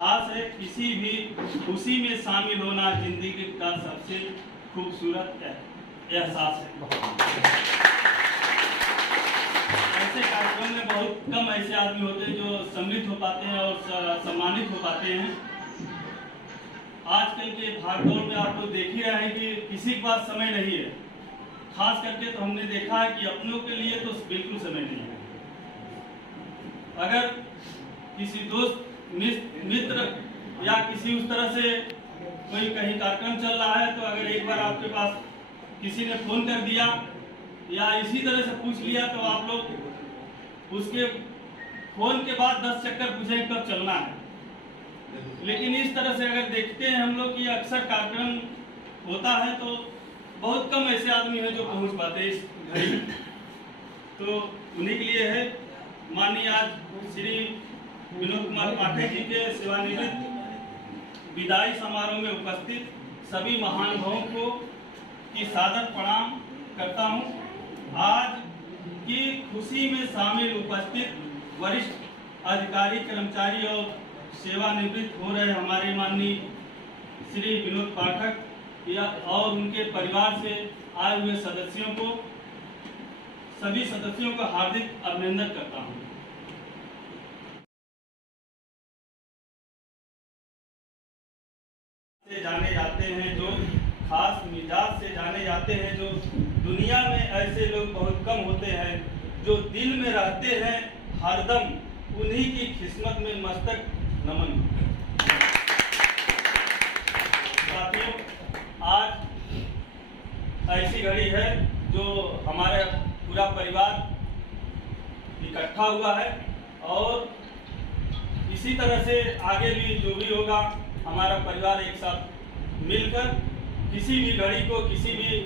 खास है, किसी भी खुशी में शामिल होना जिंदगी का सबसे खूबसूरत एहसास है। ऐसे कार्यक्रम में बहुत कम ऐसे आदमी होते हैं जो सम्मिलित हो पाते हैं और सम्मानित हो पाते हैं। आजकल के भागदौड़ में आप लोग देख ही रहे हैं कि किसी के पास समय नहीं है। खास करके तो हमने देखा है कि अपनों के लिए तो बिल्कुल समय नहीं है। अगर किसी दोस्त मित्र या किसी उस तरह से कोई कहीं कार्यक्रम चल रहा है, तो अगर एक बार आपके पास किसी ने फोन कर दिया या इसी तरह से पूछ लिया, तो आप लोग उसके फोन के बाद 10 चक्कर पूछेंगे कब चलना है। लेकिन इस तरह से अगर देखते हैं हम लोग कि अक्सर कार्यक्रम होता है तो बहुत कम ऐसे आदमी हैं जो पहुंच पाते हैं इस घड़ी। तो उन्हीं के लिए है माननीय आज श्री विनोद कुमार पाठक जी के सेवानिवृत्त विदाई समारोह में उपस्थित सभी महानुभावों को की सादर प्रणाम करता हूं। आज की खुशी में शामिल उपस्थित वरिष्ठ अधिकारी, कर्मचारी और सेवानिवृत्त हो रहे हमारे माननीय श्री विनोद पाठक और उनके परिवार से आए हुए सदस्यों को, सभी सदस्यों को हार्दिक अभिनंदन करता हूं। से जाने जाते हैं, जो खास मिजाज से जाने जाते हैं, जो दुनिया में ऐसे लोग बहुत कम होते हैं जो दिल में रहते हैं हरदम, उन्हीं की किस्मत में मस्तक नमन। साथियों, आज ऐसी घड़ी है जो हमारे पूरा परिवार इकट्ठा हुआ है और इसी तरह से आगे भी जो भी होगा, हमारा परिवार एक साथ मिलकर किसी भी घड़ी को, किसी भी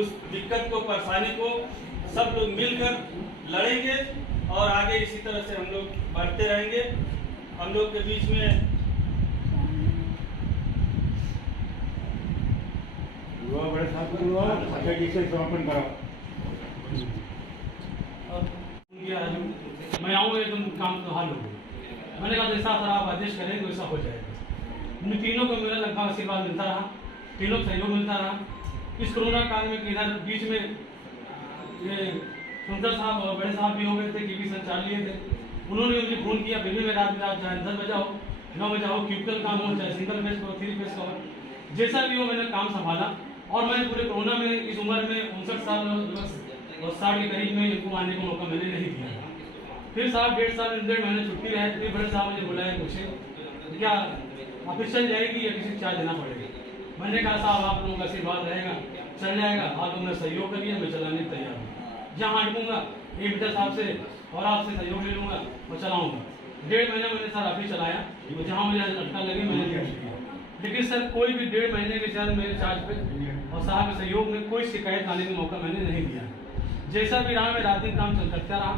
उस दिक्कत को, परेशानी को सब लोग मिलकर लड़ेंगे और आगे इसी तरह से हम लोग बढ़ते रहेंगे। हम लोग के बीच में बड़े साहब जी से समर्पण करा। मैं आऊँ एकदम काम तो हल हो। मैंने कहा जैसा सर आप आदेश करेंगे वैसा हो जाएगा। उन तीनों को मेरा लगभग आशीर्वाद मिलता रहा, तीनों सहयोग मिलता रहा। इस कोरोना काल में इधर बीच में ये सुंदर साहब और बड़े साहब भी हो गए थे, केवी संचालय थे। उन्होंने मुझे फोन किया, फिर भी मैं रात में आप चाहे 10 बजे हो, 9 बजे हो, क्यूबिकल काम हो, चाहे सिंगल फेस हो, 3 फेस हो, जैसा भी हो मैंने काम संभाला। और मैं पूरे कोरोना में इस उम्र में 59 साल और 60 के करीब में इनको आने का मौका मैंने नहीं दिया। फिर साहब 1.5 साल 1.5 महीने छुट्टी रहे, फिर बड़े साहब मुझे बुलाया, पूछे क्या ऑफिस चल जाएगी या किसी चार्ज देना पड़ेगा। मैंने कहा साहब आप लोगों का आशीर्वाद रहेगा, चल जाएगा। आप लोगों ने सहयोग करिए, मैं चलाने तैयार हूँ। जहाँ हटूंगा एक मीटर साहब से और आपसे सहयोग ले लूँगा और चलाऊँगा। 1.5 महीना मैंने सर अभी चलाया, तो जहाँ मुझे अटका लगे मैंने लिया। लेकिन सर कोई भी 1.5 महीने के चार्ज मेरे चार्ज पे और साहब के सहयोग में कोई शिकायत आने का मौका मैंने नहीं दिया। जैसा भी रहा मैं रात दिन काम करता रहा,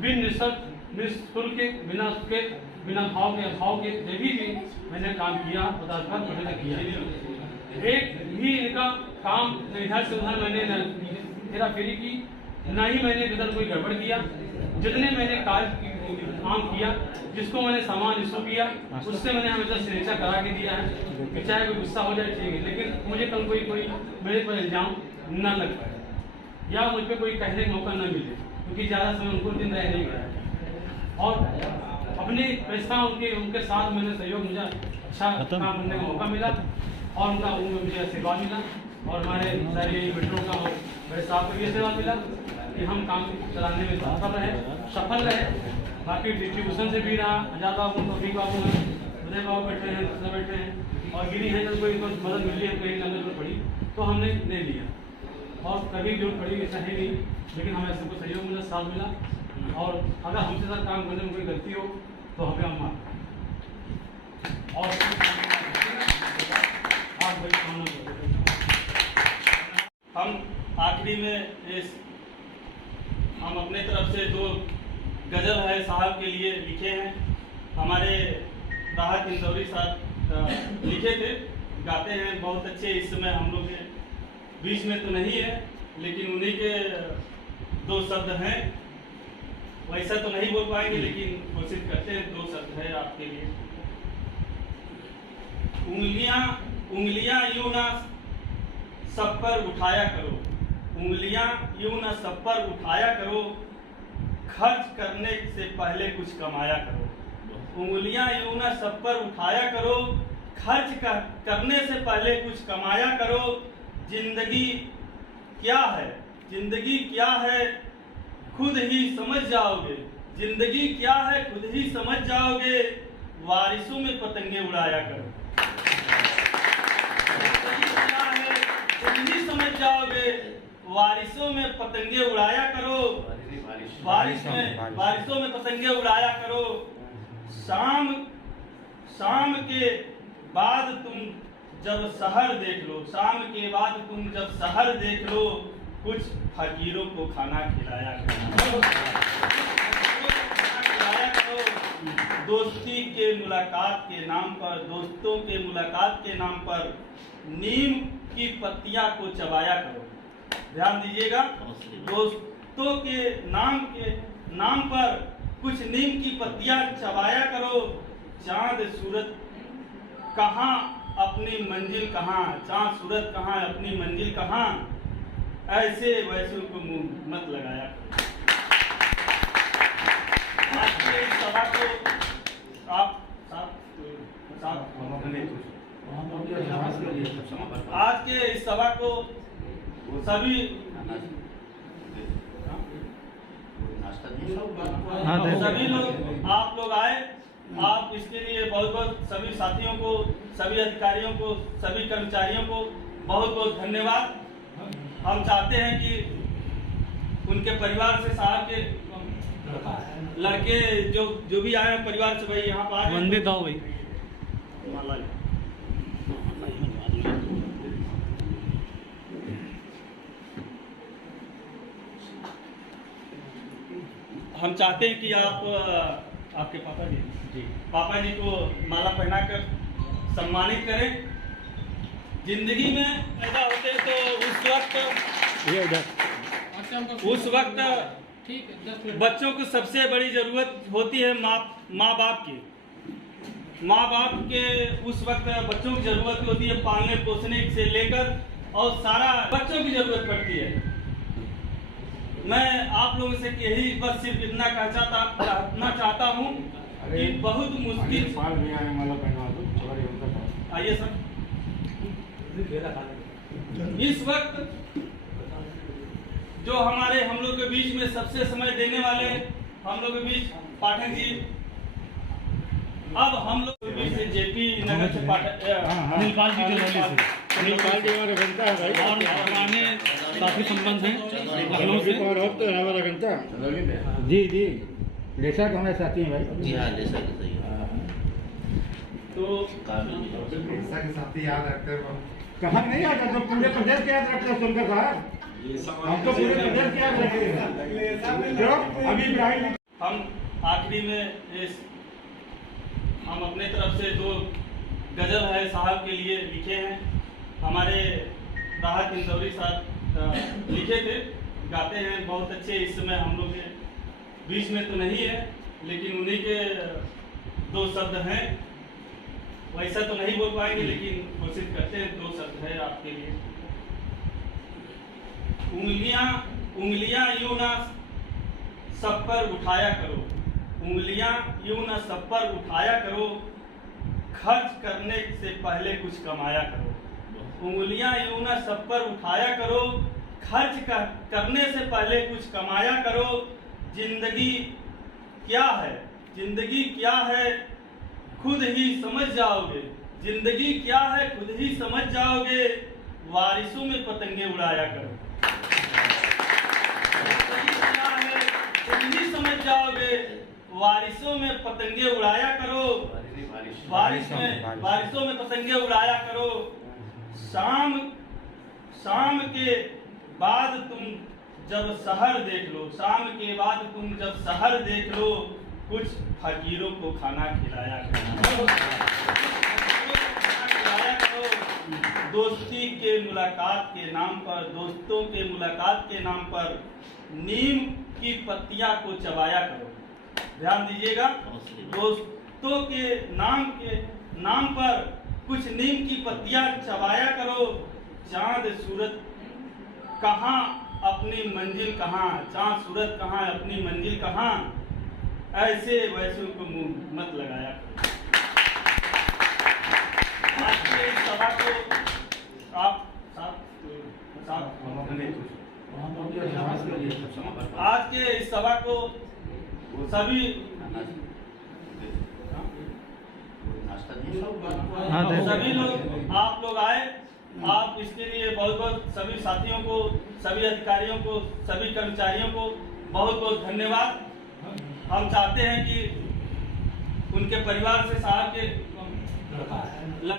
बिन निःशर्त, निःशुल्क, बिना उसके, बिना भाव के, अभाव के, जो भी मैंने काम किया मैंने किया। एक भी इनका काम इधर से उधर मैंने हेरा फेरी की, ना ही मैंने इधर कोई गड़बड़ किया। जितने मैंने काम किया, जिसको मैंने सामान इशू किया, उससे मैंने हमेशा सिग्नेचर करा के दिया है। चाहे कोई गुस्सा हो जाए ठीक है, लेकिन मुझे कल कोई मेरे पर इल्जाम न लग पाए या मुझ पर कोई कहने का मौका न मिले, क्योंकि ज़्यादा समय उनको दिन रह नहीं गया। और अपनी व्यवस्था उनके साथ मैंने सहयोग, मुझे अच्छा काम करने का मौका मिला और उनका मुझे आशीर्वाद मिला। और हमारे सारे मित्रों का और बड़े साहब को भी आशीर्वाद मिला कि हम काम चलाने में सफल रहे। बाकी डिस्ट्रीब्यूशन से भी रहा, आजाद बाबू, तौफीक बाबू हैं, उदय बाबू बैठे हैं, दूसरा बैठे हैं और गिरी हैं। जब कोई मदद मिली है, कहीं जरूरत पड़ी तो हमने ले लिया और कभी जरूरत पड़ी ऐसा है नहीं, लेकिन हमें सबको सहयोग मिला, साथ मिला। और अगर हमसे साथ काम करने में कोई गलती हो तो हमें हम और हम आखिरी में हम अपने तरफ से 2 गज़ल है साहब के लिए लिखे हैं। हमारे राहत इंदौरी साहब लिखे थे, गाते हैं बहुत अच्छे। इस समय हम लोग के बीच में तो नहीं है, लेकिन उन्हीं के 2 शब्द हैं। वैसा तो नहीं बोल पाएंगे, लेकिन कोशिश करते हैं, 2 शब्द है आपके लिए। उंगलियां यूं ना सब पर उठाया करो, उंगलियां यूं ना सब पर उठाया करो, खर्च करने से पहले कुछ कमाया करो। उंगलियां यूं ना सब पर उठाया करो, खर्च करने से पहले कुछ कमाया करो। जिंदगी क्या है, जिंदगी क्या है खुद ही समझ जाओगे, जिंदगी क्या है खुद ही समझ जाओगे। वारिसों में पतंगे उड़ाया करो, जिंदगी क्या है खुद ही समझ जाओगे। वारिसों में पतंगे उड़ाया करो, बारिशों में पतंगे उड़ाया करो। शाम के बाद तुम जब शहर देख लो, शाम के बाद तुम जब शहर देख लो, कुछ फकीरों को खाना खिलाया करो। दोस्ती के मुलाकात के नाम पर, दोस्तों के मुलाकात के नाम पर नीम की पत्तियां को चबाया करो। ध्यान दीजिएगा, दोस्तों के नाम पर कुछ नीम की पत्तियां चबाया करो। चांद सूरत कहाँ अपनी मंजिल कहाँ, चांद सूरत कहाँ अपनी मंजिल कहाँ, ऐसे वैसों को मुंह मत लगाया करो। आज के इस सभा को आज के इस सभा को सभी लोग, आप लोग आए, आप इसके लिए बहुत बहुत सभी साथियों को, सभी अधिकारियों को, सभी कर्मचारियों को बहुत बहुत धन्यवाद। हम चाहते हैं कि उनके परिवार से, साहब के लड़के जो भी आए हैं परिवार से, भाई यहाँ पर वंदित हो भाई। हम चाहते हैं कि आप आपके पापा जी को माला पहनाकर सम्मानित करें। जिंदगी में पैदा होते तो उस वक्त बच्चों को सबसे बड़ी जरूरत होती है माँ बाप की। माँ बाप के उस वक्त बच्चों की जरूरत होती है, पालने पोसने से लेकर और सारा बच्चों की जरूरत पड़ती है। मैं आप लोगों से यही बस सिर्फ इतना कहना चाहता हूँ कि बहुत मुश्किल। आइए सर, इस वक्त जो हम लोग के बीच में सबसे समय देने वाले हम लोग के बीच पाठक जी, अब हम लोग के बीच से जेपी नगर से पाठक नीलपाल जी हमारे घंटा है भाई, और पुराने काफी संबंध हैं लखनऊ से। हमारा घंटा जी लेसा तो हमारे साथी हैं भाई। जी हाँ, लेसा के सही है। तो लेसा के साथी याद रखते हैं। कहाँ नहीं याद रखते, पूरे प्रदेश के याद रखते हैं सुनकर साहब, हम तो पूरे प्रदेश के याद रखेंगे। अभी इब्राहिम हम आखिरी में हम अपने तरफ से 2 गजल है साहब के लिए लिखे हैं। हमारे राहत इंदौरी साहब लिखे थे, गाते हैं बहुत अच्छे। इस समय हम लोग के बीच में तो नहीं है, लेकिन उन्हीं के 2 शब्द हैं। वैसा तो नहीं बोल पाएंगे, लेकिन कोशिश करते हैं। 2 शब्द है आपके लिए। उंगलियां यूं ना सब पर उठाया करो, उंगलियां यूं ना सब पर उठाया करो, खर्च करने से पहले कुछ कमाया करो। उंगलियां यूं ना सब पर उठाया करो, खर्च करने से पहले कुछ कमाया करो। जिंदगी क्या है, जिंदगी क्या है खुद ही समझ जाओगे, जिंदगी क्या है खुद ही समझ जाओगे। वारिसों में पतंगे उड़ाया करो, जिंदगी क्या है खुद ही समझ जाओगे। वारिसों में पतंगे उड़ाया करो, बारिशों में पतंगे उड़ाया करो। शाम के बाद तुम जब शहर देख लो, शाम के बाद तुम जब शहर देख लो, कुछ फकीरों को खाना खिलाया करो। दोस्ती के मुलाकात के नाम पर, दोस्तों के मुलाकात के नाम पर नीम की पत्तियां को चबाया करो। ध्यान दीजिएगा, दोस्तों के नाम पर कुछ नीम की पत्तियां चबाया करो, चांद सूरज कहाँ अपनी मंजिल कहाँ, चांद सूरज कहाँ अपनी मंजिल कहाँ, ऐसे वैसे को मुंह मत लगाया करो। आज के इस सभा को आप आज के इस सभा को सभी लोग आप लोग आए, आप इसके लिए बहुत बहुत सभी साथियों को, सभी अधिकारियों को, सभी कर्मचारियों को बहुत बहुत धन्यवाद। हम चाहते हैं कि उनके परिवार से साहब के